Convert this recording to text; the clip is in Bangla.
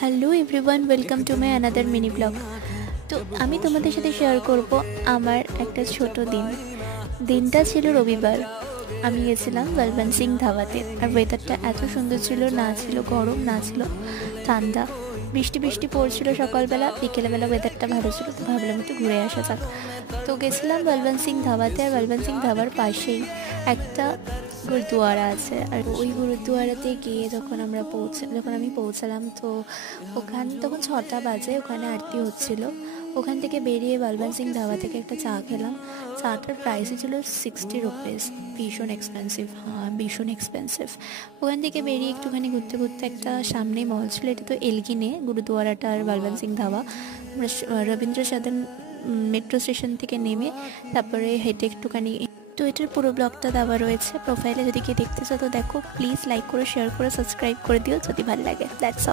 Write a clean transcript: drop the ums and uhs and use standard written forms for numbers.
Hello everyone, welcome to my another mini blog. তো আমি তোমাদের সাথে শেয়ার করব আমার একটা ছোট দিনটা ছিল রবিবার। আমি গেছিলাম বলবন্ত সিং ধাবাতে। আর ওয়েদারটা এত সুন্দর ছিল, না ছিল গরম না ছিল ঠান্ডা, বৃষ্টি বৃষ্টি পড়ছিল সকালবেলা, বিকেলবেলা ওয়েদারটা ভালো ছিল, তো ভাবলাম একটু ঘুরে আসা যাক। তো গেছিলাম বলবন্ত সিং ধাবাতে। আর বলবন্ত সিং ধাবার পাশেই একটা গুরুদুয়ারা আছে। আর ওই গুরুদুয়ারাতে গিয়ে যখন আমি পৌঁছালাম, তো তখন 6টা বাজে, ওখানে আরতি হচ্ছিল। ওখান থেকে বেরিয়ে বলবন্ত সিং ধাবা থেকে একটা চা খেলাম। চাটার প্রাইসই ছিল 60 রুপিস। ভীষণ এক্সপেন্সিভ, হ্যাঁ ভীষণ এক্সপেন্সিভ। ওখান থেকে বেরিয়ে একটুখানি ঘুরতে ঘুরতে একটা সামনে মল ছিল, এটা তো এলগিনে গুরুদুয়ারাটা আর বলবন্ত সিং ধাবা। আমরা রবীন্দ্র সদন মেট্রো স্টেশন থেকে নেমে তারপরে হেঁটে একটুখানি। তো এটার পুরো ব্লগটা দেওয়া রয়েছে প্রোফাইলে, যদি কেউ দেখতে চাও তো দেখো। প্লিজ লাইক করে, শেয়ার করে, সাবস্ক্রাইব করে দিও যদি ভালো লাগে। That's all.